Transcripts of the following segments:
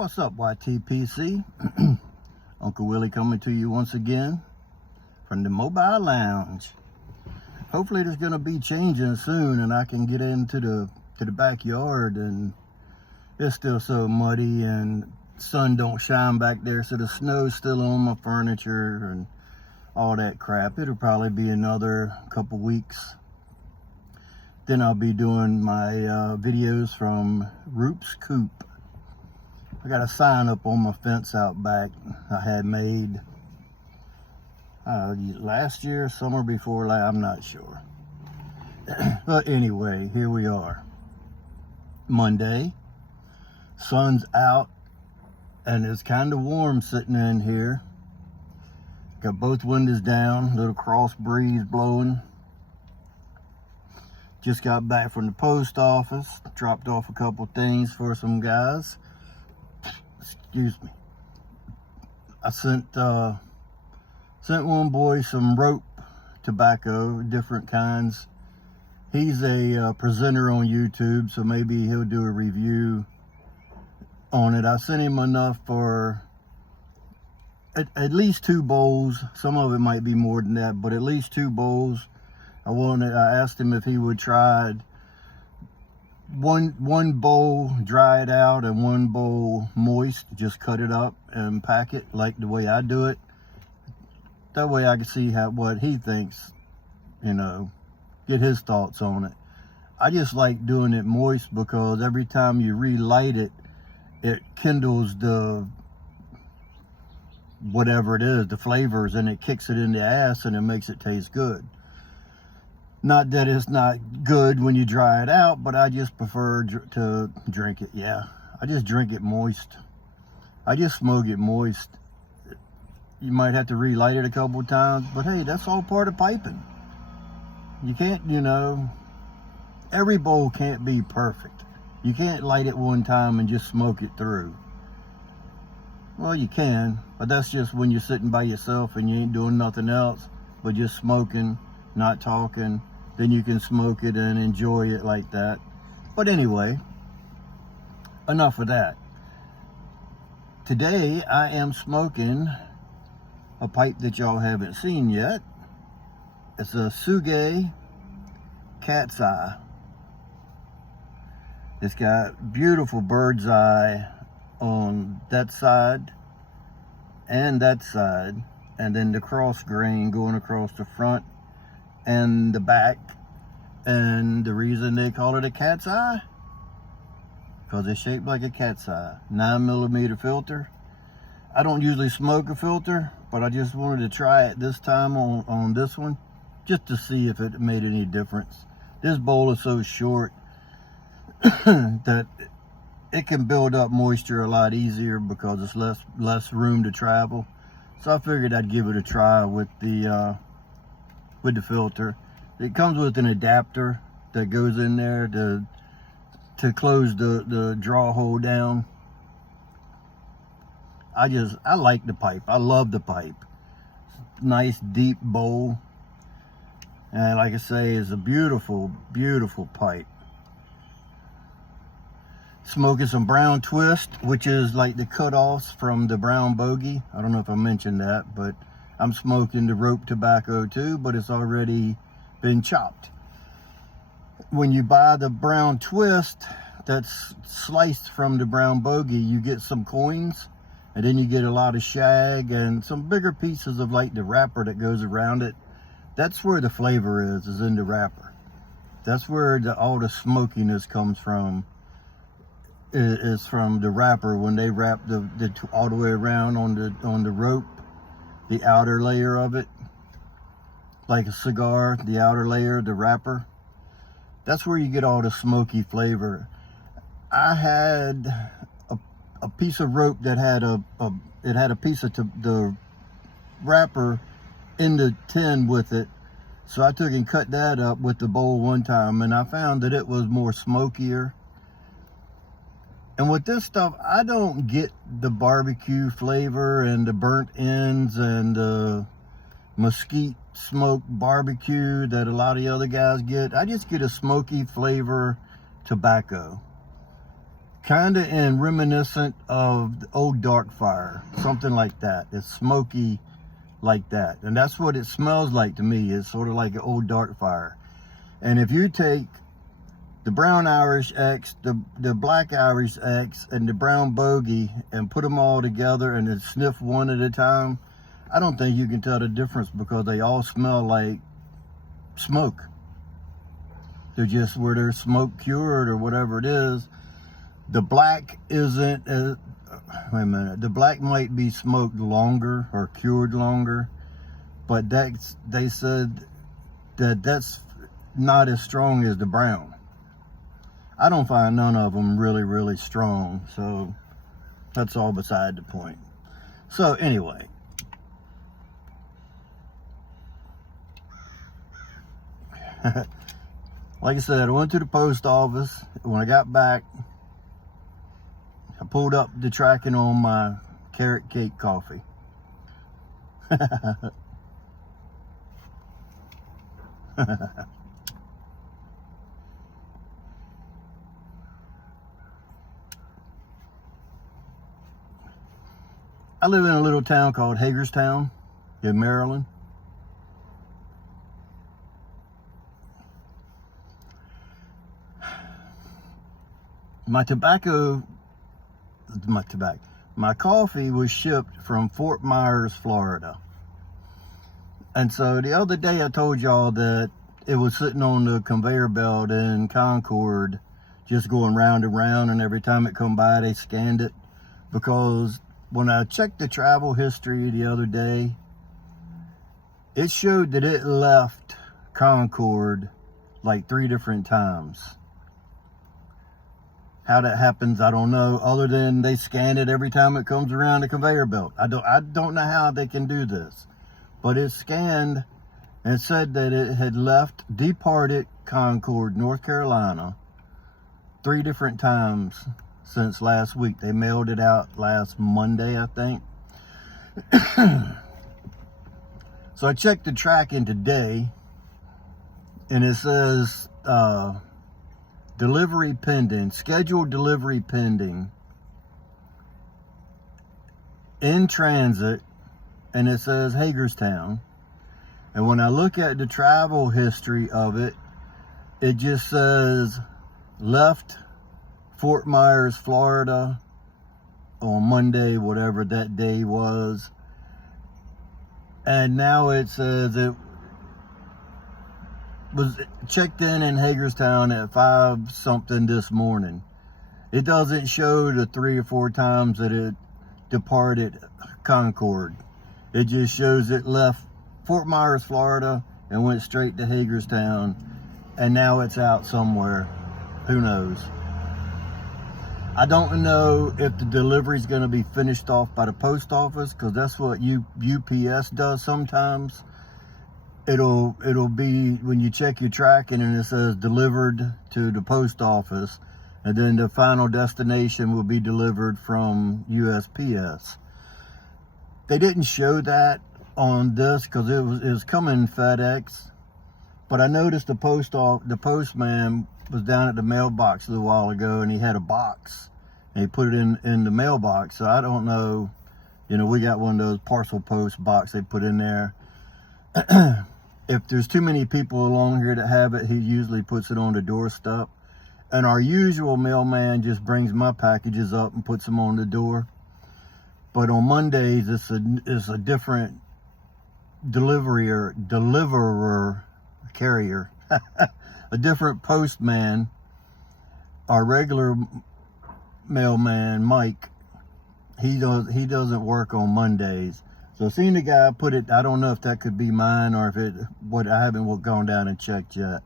What's up, YTPC? Uncle Willie coming to you once again from the mobile lounge. Hopefully there's going to be changing soon and I can get into the backyard, and it's still so muddy and sun don't shine back there, so the snow's still on my furniture and all that crap. It'll probably be another couple weeks. Then I'll be doing my videos from Roop's Coop. I got a sign up on my fence out back I had made last year, summer before last, I'm not sure. But anyway, here we are. Monday, sun's out and it's kind of warm sitting in here. Got both windows down, little cross breeze blowing. Just got back from the post office, dropped off a couple things for some guys. Excuse me. I sent one boy some rope tobacco, different kinds. He's a presenter on YouTube, so maybe he'll do a review on it. I sent him enough for at least 2 bowls. Some of it might be more than that, but at least 2 bowls. I asked him if he would try one bowl, dry it out, and 1 bowl moist. Just cut it up and pack it like the way I do it. That way I can see what he thinks, get his thoughts on it. I just like doing it moist because every time you relight it, it kindles the whatever it is, the flavors, and it kicks it in the ass and it makes it taste good. Not that it's not good when you dry it out, but I just prefer to drink it. Yeah, I just drink it moist. I just smoke it moist. You might have to relight it a couple of times, but hey, that's all part of piping. You can't, every bowl can't be perfect. You can't light it one time and just smoke it through. Well, you can, but that's just when you're sitting by yourself and you ain't doing nothing else but just smoking, not talking. Then you can smoke it and enjoy it like that. But anyway, enough of that. Today I am smoking a pipe that y'all haven't seen yet. It's a Tsuge cat's eye. It's got beautiful bird's eye on that side and that side, and then the cross grain going across the front and the back. And the reason they call it a cat's eye, because it's shaped like a cat's eye. 9mm filter. I don't usually smoke a filter, but I just wanted to try it this time on this one, just to see if it made any difference. This bowl is so short that it can build up moisture a lot easier because it's less room to travel. So I figured I'd give it a try with the filter. It comes with an adapter that goes in there to close the draw hole down. I like the pipe. I love the pipe. Nice deep bowl. And like I say, it's a beautiful, beautiful pipe. Smoking some brown twist, which is like the cutoffs from the brown bogey. I don't know if I mentioned that, but I'm smoking the rope tobacco too, but it's already been chopped. When you buy the brown twist that's sliced from the brown bogey, you get some coins, and then you get a lot of shag and some bigger pieces of like the wrapper that goes around it. That's where the flavor is in the wrapper. That's where all the smokiness comes from. Is from the wrapper when they wrap the all the way around on the rope, the outer layer of it, like a cigar, the outer layer, the wrapper. That's where you get all the smoky flavor. I had a piece of rope that had a piece of the wrapper in the tin with it, so I took and cut that up with the bowl one time, and I found that it was more smokier. And with this stuff, I don't get the barbecue flavor and the burnt ends and the mesquite smoke barbecue that a lot of the other guys get. I just get a smoky flavor tobacco. kind of in reminiscent of the old dark fire, something like that. It's smoky like that, and that's what it smells like to me. It's sort of like an old dark fire. And if you take the brown Irish X, the black Irish X, and the brown bogey and put them all together and then sniff one at a time, I don't think you can tell the difference, because they all smell like smoke. They're just where they're smoke cured or whatever it is. The black isn't, wait a minute, the black might be smoked longer or cured longer, but they said that that's not as strong as the brown. I don't find none of them really strong, so that's all beside the point. So anyway, like I said, I went to the post office. When I got back, I pulled up the tracking on my carrot cake coffee. I live in a little town called Hagerstown in Maryland. My coffee was shipped from Fort Myers, Florida. And so the other day I told y'all that it was sitting on the conveyor belt in Concord, just going round and round, and every time it come by, they scanned it. Because when I checked the travel history the other day, it showed that it left Concord like 3 different times. How that happens, I don't know, other than they scan it every time it comes around the conveyor belt. I don't know how they can do this, but it scanned and said that it had departed Concord, North Carolina, 3 different times since last week. They mailed it out last Monday, I think. So I checked the tracking today, and it says delivery pending, scheduled delivery pending, in transit, and it says Hagerstown. And when I look at the travel history of it, it just says left Fort Myers, Florida on Monday, whatever that day was. And now it says it was checked in Hagerstown at 5 something this morning. It doesn't show the 3 or 4 times that it departed Concord. It just shows it left Fort Myers, Florida, and went straight to Hagerstown, and now it's out somewhere. Who knows? I don't know if the delivery is going to be finished off by the post office, because that's what UPS does sometimes. It'll be when you check your tracking and it says delivered to the post office, and then the final destination will be delivered from USPS. They didn't show that on this because it was coming FedEx, but I noticed the postman was down at the mailbox a little while ago, and he had a box and he put it in the mailbox. So I don't know, we got one of those parcel post box they put in there. If there's too many people along here that have it, he usually puts it on the doorstep. And our usual mailman just brings my packages up and puts them on the door. But on Mondays, it's a different deliverer, carrier, a different postman. Our regular mailman, Mike, he doesn't work on Mondays. So seeing the guy put it, I don't know if that could be mine or if I haven't gone down and checked yet.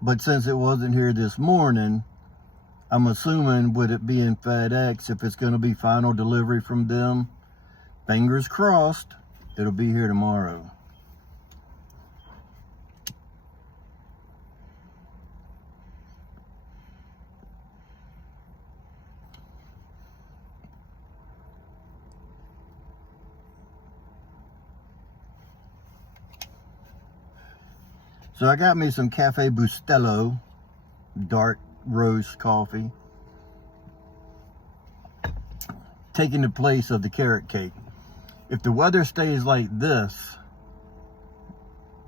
But since it wasn't here this morning, I'm assuming with it being FedEx, if it's going to be final delivery from them, fingers crossed, it'll be here tomorrow. So I got me some Cafe Bustelo dark roast coffee, taking the place of the carrot cake. If the weather stays like this,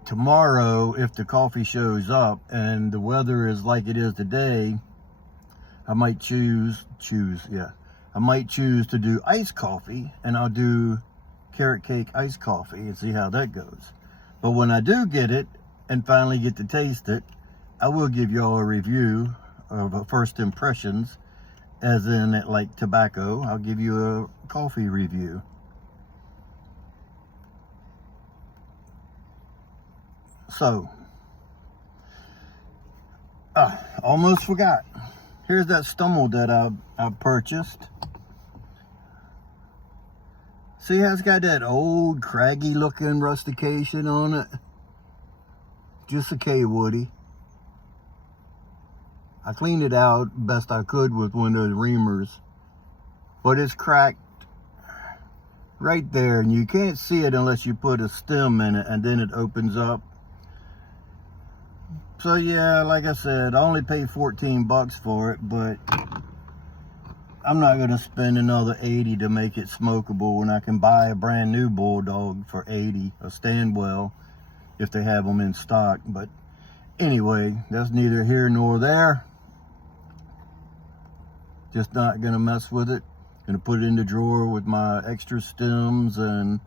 tomorrow, if the coffee shows up and the weather is like it is today, I might choose to do iced coffee, and I'll do carrot cake iced coffee and see how that goes. But when I do get it and finally get to taste it, I will give y'all a review of first impressions, as in it like tobacco. I'll give you a coffee review. So, almost forgot. Here's that Stummel that I purchased. See how it's got that old craggy looking rustication on it? Just a K-Woody. I cleaned it out best I could with one of those reamers, but it's cracked right there, and you can't see it unless you put a stem in it, and then it opens up. So yeah, like I said, I only paid 14 bucks for it, but I'm not going to spend another 80 to make it smokable when I can buy a brand new Bulldog for 80, a Standwell, if they have them in stock. But anyway, that's neither here nor there. Just not going to mess with it. Going to put it in the drawer with my extra stems, and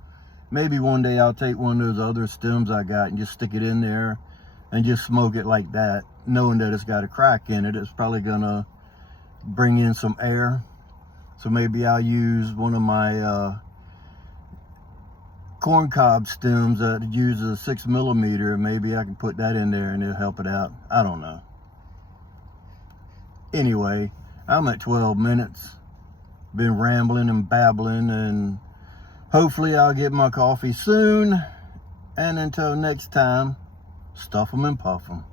maybe one day I'll take one of those other stems I got and just stick it in there and just smoke it like that, knowing that it's got a crack in it. It's probably gonna bring in some air. So maybe I'll use one of my corncob stems that uses a 6mm. Maybe I can put that in there and it'll help it out. I don't know. Anyway, I'm at 12 minutes. Been rambling and babbling, and hopefully I'll get my coffee soon. And until next time, stuff 'em and puff 'em.